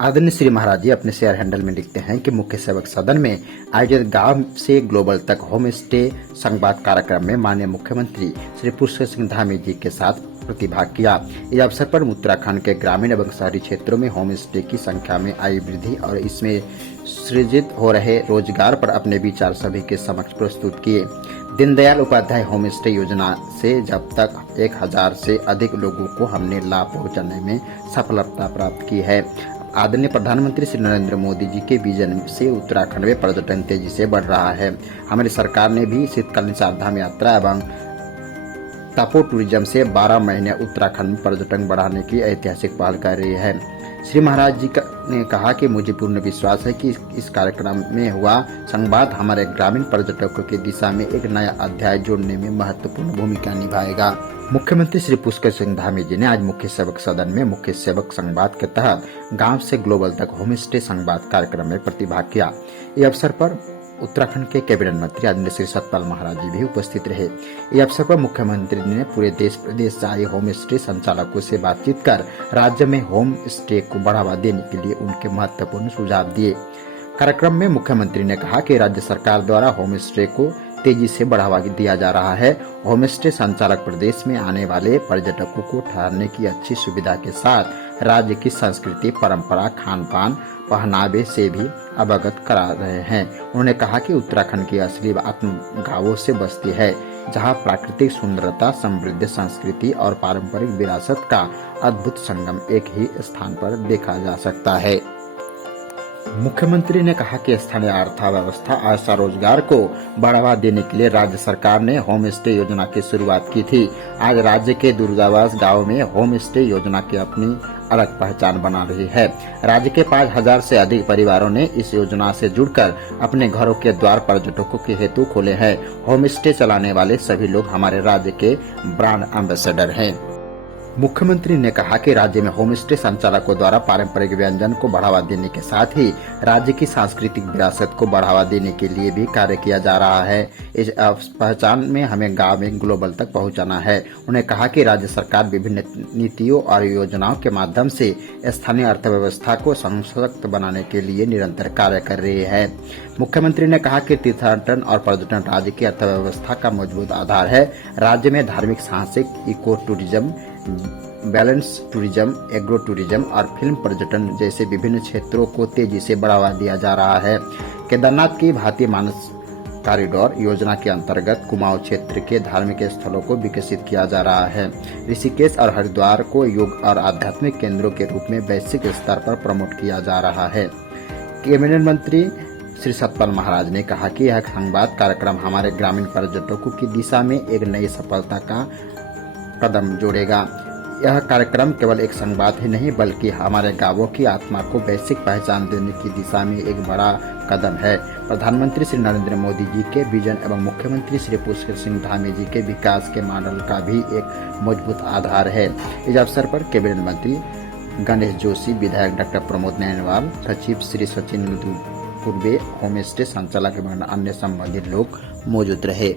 आदरणीय श्री महाराज जी अपने share handle में लिखते हैं कि मुख्य सेवक सदन में आयोजित गांव से ग्लोबल तक होम स्टे संवाद कार्यक्रम में माननीय मुख्यमंत्री श्री पुष्कर सिंह धामी जी के साथ प्रतिभाग किया। इस अवसर पर उत्तराखंड के ग्रामीण एवं शहरी क्षेत्रों में होम स्टे की संख्या में आई वृद्धि और इसमें सृजित हो रहे रोजगार पर अपने विचार सभी के समक्ष प्रस्तुत किए। दीनदयाल उपाध्याय होम स्टे योजना से जब तक 1000 से अधिक लोगों को हमने लाभ पहुंचाने में सफलता प्राप्त की है। आदरणीय प्रधानमंत्री श्री नरेंद्र मोदी जी के विजन से उत्तराखंड में पर्यटन तेजी से बढ़ रहा है। हमारी सरकार ने भी शीतकालीन चारधाम यात्रा एवं तपो टूरिज्म से 12 महीने उत्तराखंड में पर्यटन बढ़ाने की ऐतिहासिक पहल कर रही है। श्री महाराज जी ने कहा कि मुझे पूर्ण विश्वास है कि इस कार्यक्रम में हुआ संवाद हमारे ग्रामीण पर्यटकों की दिशा में एक नया अध्याय जोड़ने में महत्वपूर्ण भूमिका निभाएगा। मुख्यमंत्री श्री पुष्कर सिंह धामी जी ने आज मुख्य सेवक सदन में मुख्य सेवक संवाद के तहत गांव से ग्लोबल तक होम स्टे संवाद कार्यक्रम में प्रतिभाग किया। इस अवसर पर उत्तराखंड के कैबिनेट मंत्री आदरणीय श्री सतपाल महाराज जी भी उपस्थित रहे। इस अवसर पर मुख्यमंत्री ने पूरे देश प्रदेश से आए होम स्टे संचालकों से बातचीत कर राज्य में होम स्टे को बढ़ावा देने के लिए उनके महत्वपूर्ण सुझाव दिए। कार्यक्रम में मुख्यमंत्री ने कहा कि राज्य सरकार द्वारा होम स्टे को तेजी से बढ़ावा दिया जा रहा है। होम स्टे संचालक प्रदेश में आने वाले पर्यटकों को ठहरने की अच्छी सुविधा के साथ राज्य की संस्कृति, परंपरा, खान पान, पहनावे से भी अवगत करा रहे हैं। उन्होंने कहा कि उत्तराखंड की असली आत्म गांवों से बसती है, जहां प्राकृतिक सुंदरता, समृद्ध संस्कृति और पारंपरिक विरासत का अद्भुत संगम एक ही स्थान पर देखा जा सकता है। मुख्यमंत्री ने कहा कि स्थानीय अर्थव्यवस्था और स्वरोजगार को बढ़ावा देने के लिए राज्य सरकार ने होम स्टे योजना की शुरुआत की थी। आज राज्य के दूरदराज गाँव में होम स्टे योजना की अपनी अलग पहचान बना रही है। राज्य के 5000 से अधिक परिवारों ने इस योजना से जुड़कर अपने घरों के द्वार पर्यटकों के हेतु खोले हैं। होम स्टे चलाने वाले सभी लोग हमारे राज्य के ब्रांड एम्बेसडर हैं। मुख्यमंत्री ने कहा कि राज्य में होम स्टे संचालकों द्वारा पारंपरिक व्यंजन को बढ़ावा देने के साथ ही राज्य की सांस्कृतिक विरासत को बढ़ावा देने के लिए भी कार्य किया जा रहा है। इस पहचान में हमें गांव में ग्लोबल तक पहुंचाना है। उन्होंने कहा कि राज्य सरकार विभिन्न नीतियों और योजनाओं के माध्यम से स्थानीय अर्थव्यवस्था को सशक्त बनाने के लिए निरंतर कार्य कर रही है। मुख्यमंत्री ने कहा कि तीर्थाटन और पर्यटन राज्य की अर्थव्यवस्था का मजबूत आधार है। राज्य में धार्मिक, साहसिक, eco tourism, balance tourism, agro tourism और फिल्म पर्यटन जैसे विभिन्न क्षेत्रों को तेजी से बढ़ावा दिया जा रहा है। केदारनाथ की भांति मानस कॉरिडोर योजना के अंतर्गत कुमाऊं क्षेत्र के धार्मिक स्थलों को विकसित किया जा रहा है। ऋषिकेश और हरिद्वार को योग और आध्यात्मिक केंद्रों के रूप में वैश्विक स्तर पर प्रमोट किया जा रहा है। कैबिनेट मंत्री श्री सतपाल महाराज ने कहा कि यह संवाद कार्यक्रम हमारे ग्रामीण पर्यटकों की दिशा में एक नई सफलता का कदम जोड़ेगा। यह कार्यक्रम केवल एक संवाद ही नहीं बल्कि हमारे गांवों की आत्मा को वैश्विक पहचान देने की दिशा में एक बड़ा कदम है। प्रधानमंत्री श्री नरेंद्र मोदी जी के विजन एवं मुख्यमंत्री श्री पुष्कर सिंह धामी जी के विकास के मॉडल का भी एक मजबूत आधार है। इस अवसर पर कैबिनेट मंत्री गणेश जोशी, विधायक डॉक्टर प्रमोद नैनवाल, सचिव श्री सचिन पूर्वे, होम स्टे संचालक एवं अन्य संबंधित लोग मौजूद रहे।